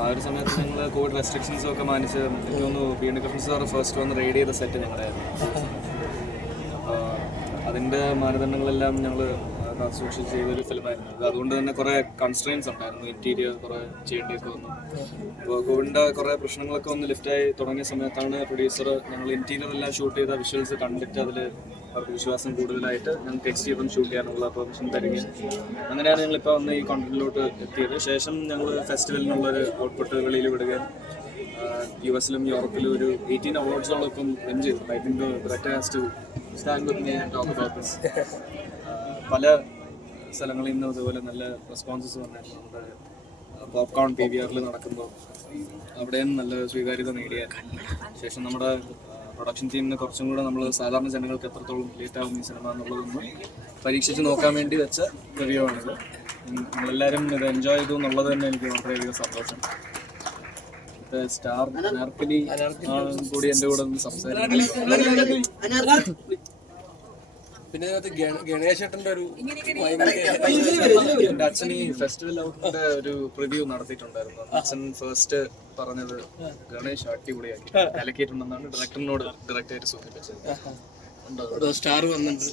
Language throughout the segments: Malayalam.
ആ ഒരു സമയത്ത് ഞങ്ങൾ കോവിഡ് റെസ്ട്രിക്ഷൻസ് ഒക്കെ മാനിച്ച് എനിക്ക് തോന്നുന്നു വീണ്ടും സാർ ഫസ്റ്റ് വന്ന് റെയ്ഡ് ചെയ്ത സെറ്റ് ഞങ്ങളുടെ അതിന്റെ മാനദണ്ഡങ്ങളെല്ലാം ഞങ്ങൾ സൂക്ഷിച്ച് ചെയ്തൊരു ഫിലിമായിരുന്നു. അത് അതുകൊണ്ട് തന്നെ കുറേ കൺസ്ട്രെയിൻസ് ഉണ്ടായിരുന്നു. ഇന്റീരിയർ കുറേ ചെയ്യേണ്ടിയൊക്കെ വന്നു. അപ്പോൾ കോവിഡിന്റെ കുറേ പ്രശ്നങ്ങളൊക്കെ ഒന്ന് ലിഫ്റ്റായി തുടങ്ങിയ സമയത്താണ് പ്രൊഡ്യൂസർ ഞങ്ങൾ ഇന്റീരിയർ എല്ലാം ഷൂട്ട് ചെയ്ത വിഷ്വൽസ് കണ്ടിട്ട് അതിൽ അവർക്ക് വിശ്വാസം കൂടുതലായിട്ട് ഞങ്ങൾക്ക് എക്സ്റ്റീരിയറും ഷൂട്ട് ചെയ്യാനുള്ള പെർമിഷൻ തരികയും അങ്ങനെയാണ് ഞങ്ങൾ ഇപ്പോൾ വന്ന് ഈ കോണ്ടിലോട്ട് എത്തിയത്. ശേഷം ഞങ്ങൾ ഫെസ്റ്റിവലിനുള്ളൊരു ഔട്ട്പുട്ട് വെളിയിൽ വിടുകയും യു എസിലും യൂറോപ്പിലും ഒരു എയ്റ്റീൻ അവാർഡ്സോളം ഇപ്പം ചെയ്തിട്ടുണ്ട് I think director has to stand with me and talk about this പല സ്ഥലങ്ങളിൽ നിന്നും ഇതുപോലെ നല്ല റെസ്പോൺസസ് വന്നായിരുന്നു നമ്മുടെ പോപ്കോൺ പി വി ആറിൽ നടക്കുമ്പോൾ അവിടെയും നല്ല സ്വീകാര്യത നേടിയ ശേഷം നമ്മുടെ പ്രൊഡക്ഷൻ ടീമിന് കുറച്ചും കൂടെ നമ്മൾ സാധാരണ ജനങ്ങൾക്ക് എത്രത്തോളം റിലേറ്റ് ആവും ഈ സിനിമ എന്നുള്ളതൊന്ന് പരീക്ഷിച്ച് നോക്കാൻ വേണ്ടി വെച്ച റിവ്യൂ ആണിത് നിങ്ങളെല്ലാവരും ഇത് എൻജോയ് ചെയ്തു എന്നുള്ളത് തന്നെ എനിക്ക് വളരെയധികം സന്തോഷം. സ്റ്റാർ അനാർക്കലി കൂടി എന്റെ കൂടെ ഒന്ന് സംസാരിക്കും. പിന്നെ അതിനകത്ത് ഗണേശേട്ടന്റെ ഒരു എന്റെ അച്ഛൻ ഈ ഫെസ്റ്റിവൽ ഔട്ടിന്റെ ഒരു പ്രിവ്യൂ നടത്തിയിട്ടുണ്ടായിരുന്നു. അച്ഛൻ ഫസ്റ്റ് പറഞ്ഞത് ഗണേഷ് അടിപൊളിയാക്കി കലക്കിയിട്ടുണ്ടെന്നാണ് ഡയറക്ടറിനോട് ഡയറക്റ്റ് ആയിട്ട് സൂചിപ്പിച്ചത്. സ്റ്റാർ വന്നിട്ടുണ്ട്.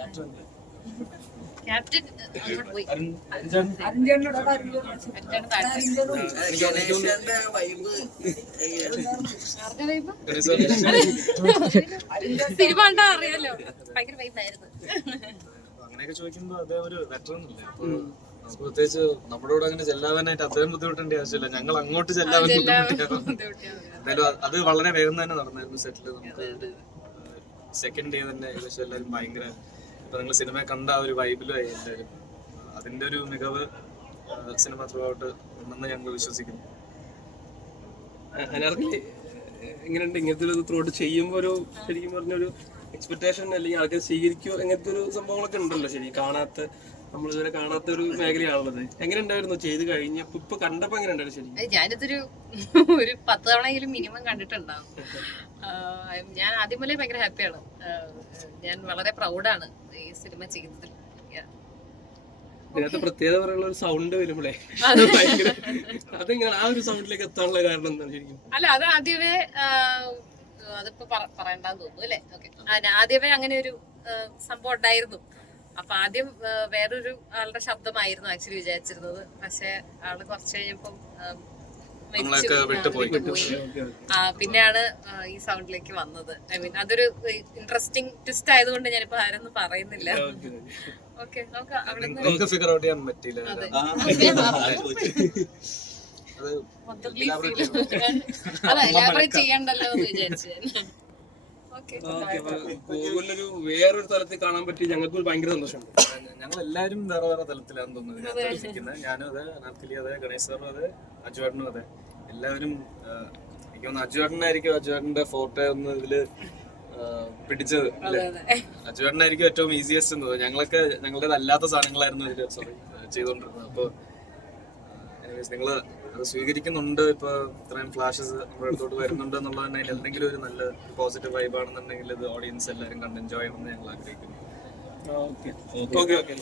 ക്യാപ്റ്റൻ പോയി. സിനിമ അറിയാലോ. ഭയങ്കര വൈബായിരുന്നു അങ്ങനെയൊക്കെ ചോദിക്കുമ്പോ അതേ ഒരു വെറ്ററൻ അല്ലേ? പ്രത്യേകിച്ച് നമ്മുടെ കൂടെ അങ്ങനെ ചെല്ലാവാനായിട്ട് അദ്ദേഹം ബുദ്ധിമുട്ടേണ്ട ആവശ്യമില്ല. ഞങ്ങൾ അങ്ങോട്ട് ചെല്ലാവാൻ അത് അത് വളരെ വേഗം തന്നെ നടന്നായിരുന്നു സെറ്റിൽ നമുക്ക് സെക്കൻഡ് ഡേ തന്നെ ഏകദേശം എല്ലാവരും ഭയങ്കര നിങ്ങൾ സിനിമ കണ്ട ആ ഒരു ആയി എല്ലാവരും അതിന്റെ ഒരു മികവ് സിനിമ ത്രൂ ഔട്ട് ഉണ്ടെന്ന് ഞങ്ങൾ വിശ്വസിക്കുന്നു. എങ്ങനെയുണ്ട് ഇങ്ങനത്തെ ഒരു ത്രൂട്ട് ചെയ്യുമ്പോൾ ഒരു ശരിക്കും പറഞ്ഞൊരു എക്സ്പെക്ടേഷൻ അല്ലെങ്കിൽ ആൾക്കാർ സ്വീകരിക്കുമോ അങ്ങനത്തെ ഒരു സംഭവങ്ങളൊക്കെ ഉണ്ടല്ലോ ശരി കാണാത്ത നമ്മൾ ഇതുവരെ കാണാത്ത ഒരു മേഖലയാണുള്ളത്. എങ്ങനെ ഉണ്ടായിരുന്നു ചെയ്ത് കഴിഞ്ഞപ്പോ ഇപ്പൊ കണ്ടപ്പോ എങ്ങനെ ഉണ്ടായിരുന്നു ശരി ഞാനിതൊരു ഒരു പത്ത് തവണയെങ്കിലും മിനിമം കണ്ടിട്ടുണ്ടാവും. ഞാൻ ആദ്യം മുതലേ ഭയങ്കര ഹാപ്പിയാണ് ഞാൻ വളരെ പ്രൗഡാണ് ഈ സിനിമ ചെയ്തതിൽ. ഇതിനകത്ത് പ്രത്യേകത പറയാനുള്ള ഒരു സൗണ്ട് വരുമ്പോഴേ. അതെങ്ങനെ ആ ഒരു സൗണ്ടിലേക്ക് എത്താനുള്ള കാരണം എന്താണ് ശരിക്കും? അല്ല അത് ആദ്യമേ അതിപ്പോ പറയണ്ടെന്ന് പറയണ്ടാന്ന് തോന്നുന്നു അല്ലേ? ഓക്കെ ആദ്യമേ അങ്ങനെ ഒരു സംഭവം ഉണ്ടായിരുന്നു. അപ്പൊ ആദ്യം വേറൊരു ആളുടെ ശബ്ദമായിരുന്നു ആക്ച്വലി വിചാരിച്ചിരുന്നത്. പക്ഷെ ആൾ കുറച്ച് കഴിഞ്ഞപ്പം. പിന്നെയാണ് ഈ സൗണ്ടിലേക്ക് വന്നത്. ഐ മീൻ അതൊരു ഇൻട്രസ്റ്റിംഗ് ട്വിസ്റ്റ് ആയതുകൊണ്ട് ഞാനിപ്പോ ആരൊന്നും പറയുന്നില്ല. ഓക്കെ നമുക്ക് അവിടെ പറ്റിയില്ല. മൊത്തം ചെയ്യണ്ടല്ലോ എന്ന് വിചാരിച്ചു. ഗൂഗിളിലൊരു വേറൊരു തലത്തിൽ കാണാൻ പറ്റി. ഞങ്ങൾക്ക് ഭയങ്കര സന്തോഷമുണ്ട്. ഞങ്ങൾ എല്ലാവരും വേറെ വേറെ തലത്തിലാണ് തോന്നുന്നത്. ഞാനും അതെ അനാർക്കലി അതെ ഗണേശ് സാറും അതെ അജുവേട്ടനും അതെ. എല്ലാവരും എനിക്ക് തോന്നുന്നു അജുവേട്ടനായിരിക്കും അജുവേട്ടന്റെ ഫോട്ടോ ഒന്ന് ഇതിൽ പിടിച്ചത് അല്ലേ? അജുവേട്ടനായിരിക്കും ഏറ്റവും ഈസിയസ്റ്റ് എന്ന് തോന്നുന്നു. ഞങ്ങളൊക്കെ ഞങ്ങളുടെ അല്ലാത്ത സാധനങ്ങളായിരുന്നു ഇതിൽ സോറി ചെയ്തുകൊണ്ടിരുന്നത്. അപ്പോൾ നിങ്ങൾ അത് സ്വീകരിക്കുന്നുണ്ട്. ഇപ്പൊ ഇത്രയും ഫ്ലാഷസ് നമ്മുടെ അടുത്തോട്ട് വരുന്നുണ്ട് എന്നുള്ളത് തന്നെ എന്തെങ്കിലും ഒരു നല്ല പോസിറ്റീവ് വൈബ് ആണെന്നുണ്ടെങ്കിൽ ഇത് ഓഡിയൻസ് എല്ലാവരും കണ്ട് എൻജോയ് ചെയ്യണമെന്ന് ഞങ്ങൾ ആഗ്രഹിക്കുന്നു. ഓക്കെ. Okay okay.